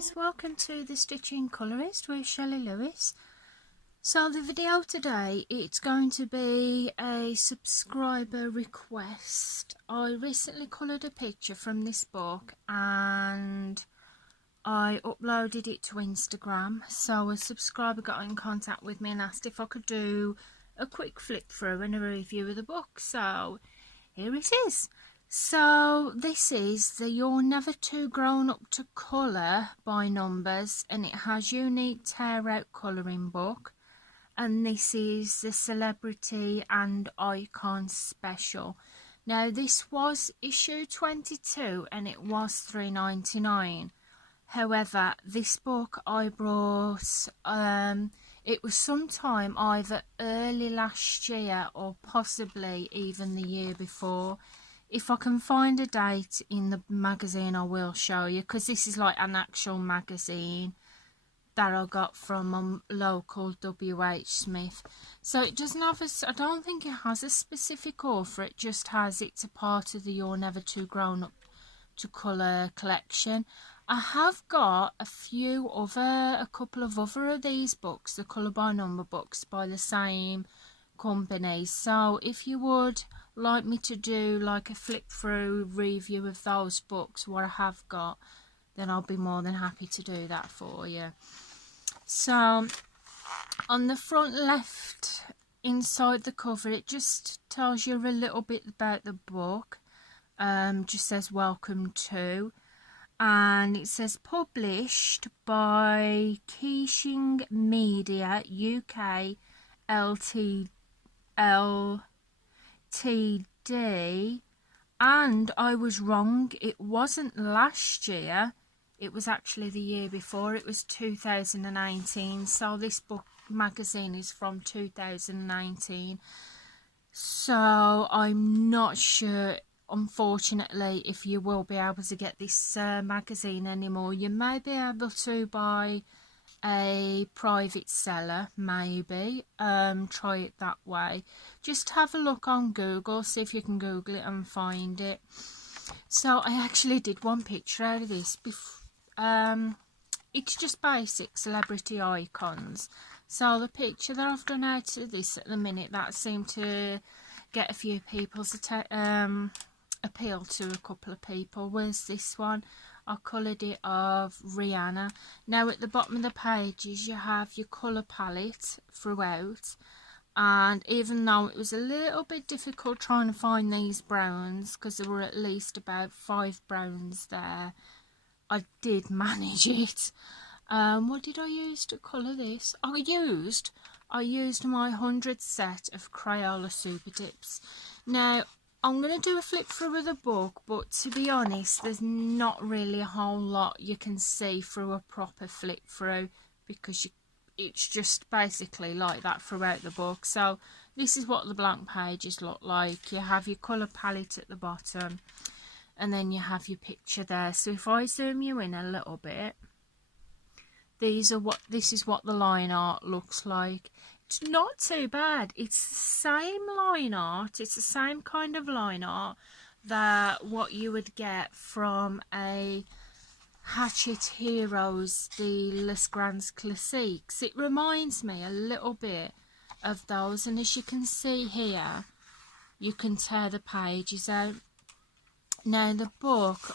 guys, welcome to the Stitching Colourist with Shelley Lewis. So the video today, it's going to be a subscriber request. I recently coloured a picture from this book and I uploaded it to Instagram. So a subscriber got in contact with me and asked if I could do a quick flip through and a review of the book. So here it is. So this is the You're Never Too Grown Up to Colour by numbers, and it has unique tear out colouring book, and this is the Celebrity and Icon special. Now this was issue 22 and it was $3.99. However, this book I brought, it was sometime either early last year or possibly even the year before. If I can find a date in the magazine, I will show you, because this is like an actual magazine that I got from a local WH Smith. So it doesn't have I don't think it has a specific author, it just has, it's a part of the You're Never Too Grown Up to Colour collection. I have got a couple of other of these books, the colour by number books by the same company. So if you would like me to do like a flip through review of those books, what I have got, then I'll be more than happy to do that for you. So on the front left inside the cover, it just tells you a little bit about the book. Just says welcome to, and it says published by Keishing Media UK Ltd, and I was wrong, it wasn't last year, it was actually the year before, it was 2018. So this book magazine is from 2019, so I'm not sure, unfortunately, if you will be able to get this magazine anymore. You may be able to buy a private seller, maybe. Try it that way. Just have a look on Google, see if you can Google it and find it. So I actually did one picture out of this. It's just basic celebrity icons. So the picture that I've done out of this at the minute, that seemed to get a few people's appeal to a couple of people. Where's this one? I coloured it of Rihanna. Now at the bottom of the pages you have your colour palette throughout, and even though it was a little bit difficult trying to find these browns, because there were at least about 5 browns there, I did manage it. What did I use to colour this? I used my 100 set of Crayola Super Dips. Now I'm going to do a flip through of the book, but to be honest, there's not really a whole lot you can see through a proper flip through, because it's just basically like that throughout the book. So this is what the blank pages look like. You have your colour palette at the bottom, and then you have your picture there. So if I zoom you in a little bit, this is what the line art looks like. It's not too bad. It's the same line art. It's the same kind of line art that what you would get from a Hachette Heroes, the Les Grands Classiques. It reminds me a little bit of those, and as you can see here, you can tear the pages out. Now the book,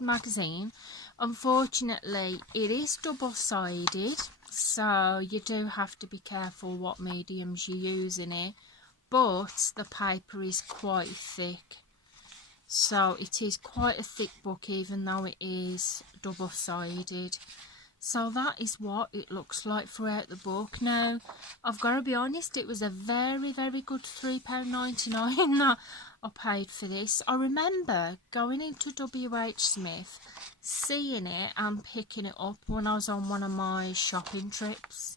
magazine, unfortunately, it is double-sided, so you do have to be careful what mediums you use in it, but the paper is quite thick. So it is quite a thick book, even though it is double-sided. So that is what it looks like throughout the book. Now, I've got to be honest, it was a very, very good £3.99 that I paid for this. I remember going into WH Smith, seeing it and picking it up when I was on one of my shopping trips.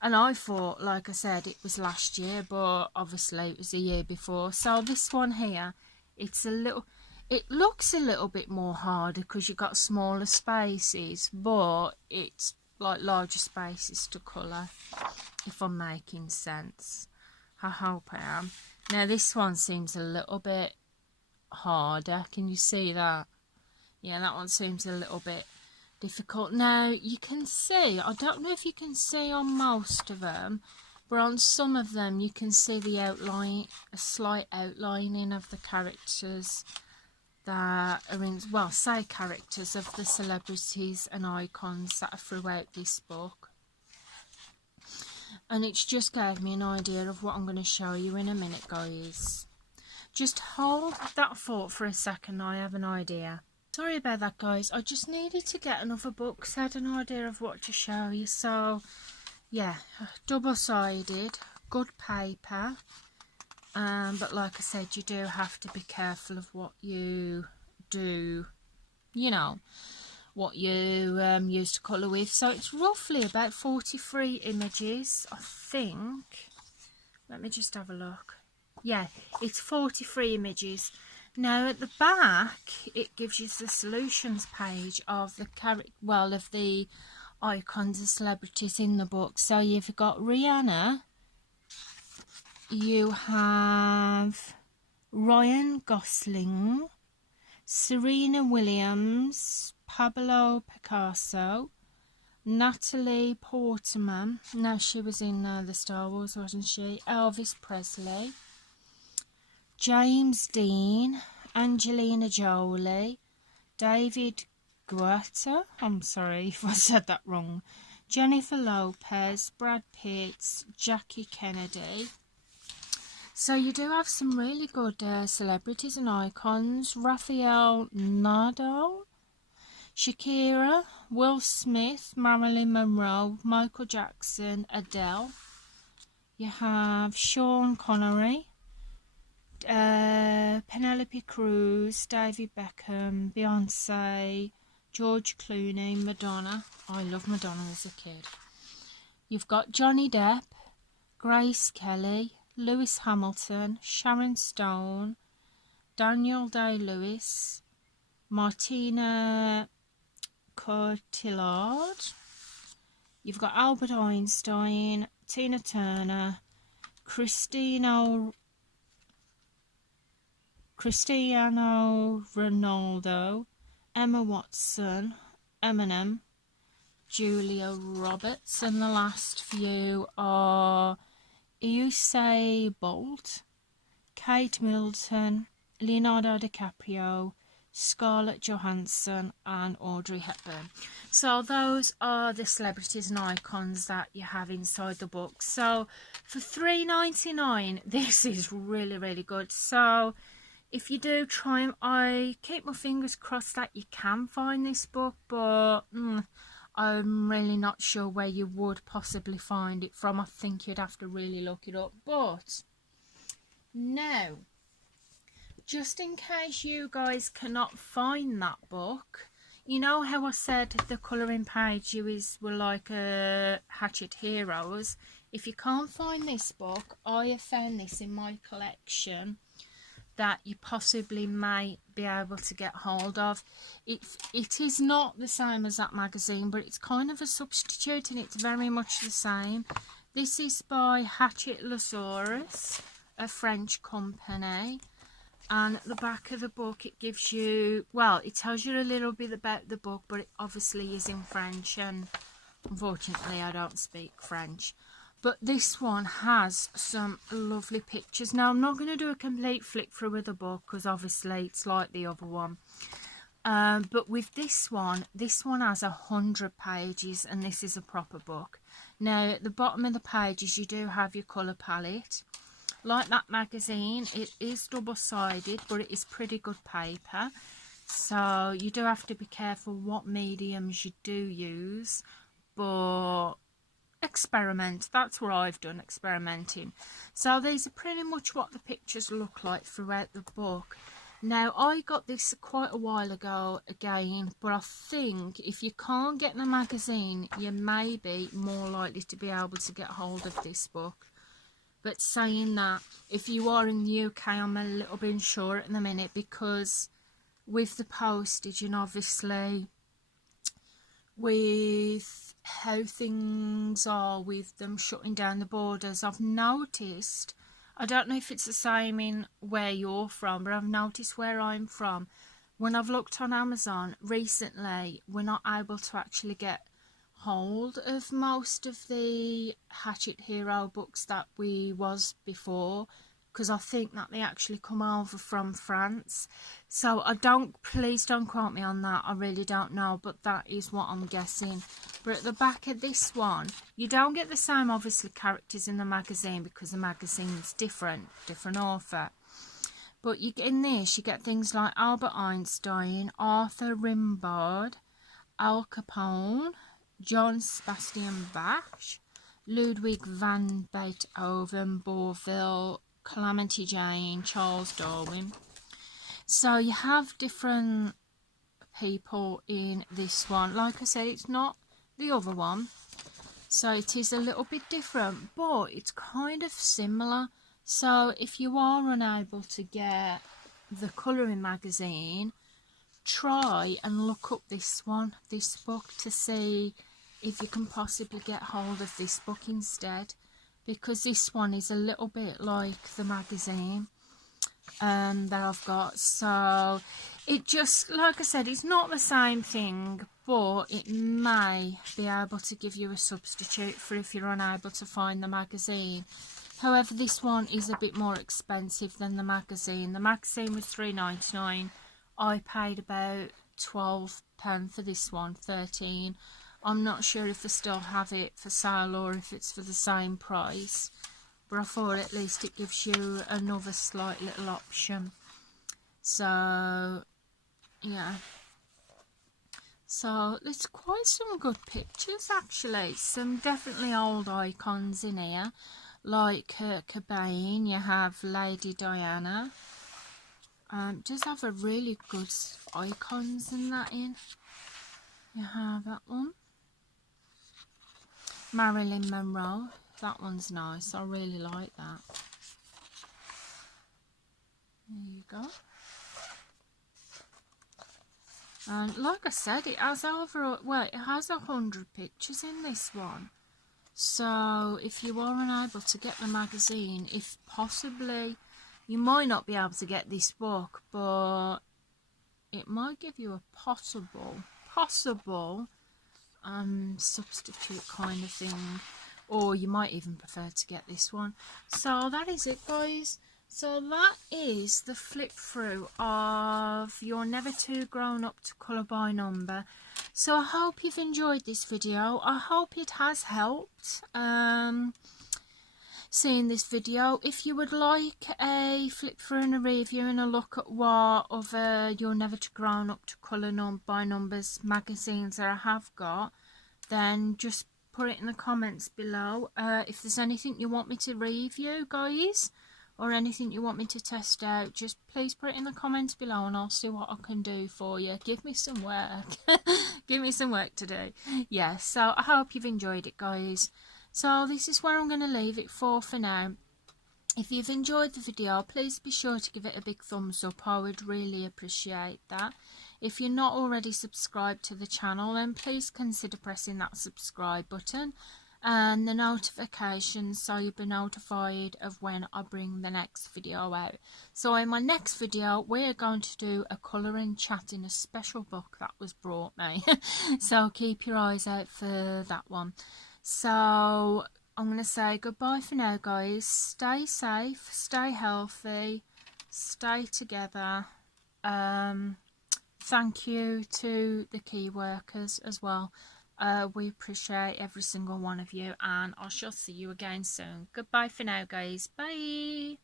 And I thought, like I said, it was last year, but obviously it was the year before. So this one here, it looks a little bit more harder because you've got smaller spaces, but it's like larger spaces to colour, if I'm making sense. I hope I am. Now this one seems a little bit harder. Can you see that? Yeah, that one seems a little bit difficult. Now you can see, I don't know if you can see on most of them, but on some of them you can see the outline, a slight outlining of the characters that are in, well, say characters of the celebrities and icons that are throughout this book. And it's just gave me an idea of what I'm going to show you in a minute, guys. Just hold that thought for a second, I have an idea. Sorry about that, guys, I just needed to get another book so I had an idea of what to show you. So yeah, double-sided, good paper, but like I said, you do have to be careful of what you do, you know, what you use to colour with. So it's roughly about 43 images, I think. Let me just have a look. Yeah, it's 43 images. Now at the back it gives you the solutions page of the of the icons and celebrities in the book. So you've got Rihanna, you have Ryan Gosling, Serena Williams, Pablo Picasso, Natalie Portman, now she was in the Star Wars, wasn't she? Elvis Presley, James Dean, Angelina Jolie, David Guetta, I'm sorry if I said that wrong, Jennifer Lopez, Brad Pitt, Jackie Kennedy. So you do have some really good celebrities and icons. Rafael Nadal, Shakira, Will Smith, Marilyn Monroe, Michael Jackson, Adele. You have Sean Connery, Penelope Cruz, David Beckham, Beyonce, George Clooney, Madonna. I love Madonna as a kid. You've got Johnny Depp, Grace Kelly, Lewis Hamilton, Sharon Stone, Daniel Day-Lewis, Martina Cotillard. You've got Albert Einstein, Tina Turner, Cristiano Ronaldo, Emma Watson, Eminem, Julia Roberts, and the last few are Usain Bolt, Kate Middleton, Leonardo DiCaprio, Scarlett Johansson and Audrey Hepburn. So those are the celebrities and icons that you have inside the book. So for $3.99 this is really, really good. So if you do try them, I keep my fingers crossed that you can find this book, but I'm really not sure where you would possibly find it from. I think you'd have to really look it up. But now, just in case you guys cannot find that book, you know how I said the colouring pages were like Hatchet Heroes? If you can't find this book, I have found this in my collection that you possibly may be able to get hold of. It is not the same as that magazine, but it's kind of a substitute and it's very much the same. This is by Hachette Lazarus, a French company, and at the back of the book it gives you, well, it tells you a little bit about the book, but it obviously is in French, and unfortunately I don't speak French. But this one has some lovely pictures. Now, I'm not going to do a complete flip through of the book because obviously it's like the other one. But with this one has 100 pages and this is a proper book. Now, at the bottom of the pages, you do have your colour palette. Like that magazine, it is double-sided, but it is pretty good paper. So you do have to be careful what mediums you do use, but experiment, that's what I've done, experimenting. So these are pretty much what the pictures look like throughout the book. Now, I got this quite a while ago again, but I think if you can't get the magazine, you may be more likely to be able to get hold of this book. But saying that, if you are in the UK, I'm a little bit unsure at the minute, because with the postage and obviously with how things are with them shutting down the borders, I've noticed, I don't know if it's the same in where you're from, but I've noticed where I'm from, when I've looked on Amazon recently, we're not able to actually get hold of most of the Hatchet Hero books that we was before, because I think that they actually come over from France. So please don't quote me on that, I really don't know, but that is what I'm guessing. But at the back of this one, you don't get the same obviously characters in the magazine, because the magazine's different author. But you get in this, you get things like Albert Einstein, Arthur Rimbaud, Al Capone, John Sebastian Bach, Ludwig van Beethoven, Bourville, Calamity Jane, Charles Darwin. So you have different people in this one. Like I said, it's not the other one, so it is a little bit different, but it's kind of similar. So if you are unable to get the colouring magazine, try and look up this book, to see if you can possibly get hold of this book instead, because this one is a little bit like the magazine that I've got. So it just, like I said, it's not the same thing, but it may be able to give you a substitute for if you're unable to find the magazine. However, this one is a bit more expensive than the magazine. The magazine was £3.99. I paid about £12 for this one, 13. I'm not sure if they still have it for sale or if it's for the same price, but I thought at least it gives you another slight little option. So yeah, so there's quite some good pictures actually, some definitely old icons in here, like Kurt Cobain. You have Lady Diana. Does have a really good icons in that in. You have that one. Marilyn Monroe. That one's nice. I really like that. There you go. And like I said, it has over, well, it has 100 pictures in this one. So if you are unable to get the magazine, if possibly, you might not be able to get this book, but it might give you a possible substitute kind of thing, or you might even prefer to get this one. So that is it, guys. So that is the flip through of You're Never Too Grown Up to Colour by Number. So I hope you've enjoyed this video. I hope it has helped seeing this video. If you would like a flip through and a review and a look at what other You're Never Too Grown Up to Colour by Numbers magazines that I have got, then just put it in the comments below. If there's anything you want me to review, guys, or anything you want me to test out, just please put it in the comments below and I'll see what I can do for you. Give me some work. Give me some work to do. Yeah, so I hope you've enjoyed it, guys. So this is where I'm going to leave it for now. If you've enjoyed the video, please be sure to give it a big thumbs up. I would really appreciate that. If you're not already subscribed to the channel, then please consider pressing that subscribe button and the notifications so you'll be notified of when I bring the next video out. So in my next video, we're going to do a colouring chat in a special book that was brought me. So keep your eyes out for that one. So I'm going to say goodbye for now, guys. Stay safe, stay healthy, stay together. Thank you to the key workers as well. We appreciate every single one of you, and I shall see you again soon. Goodbye for now, guys. Bye.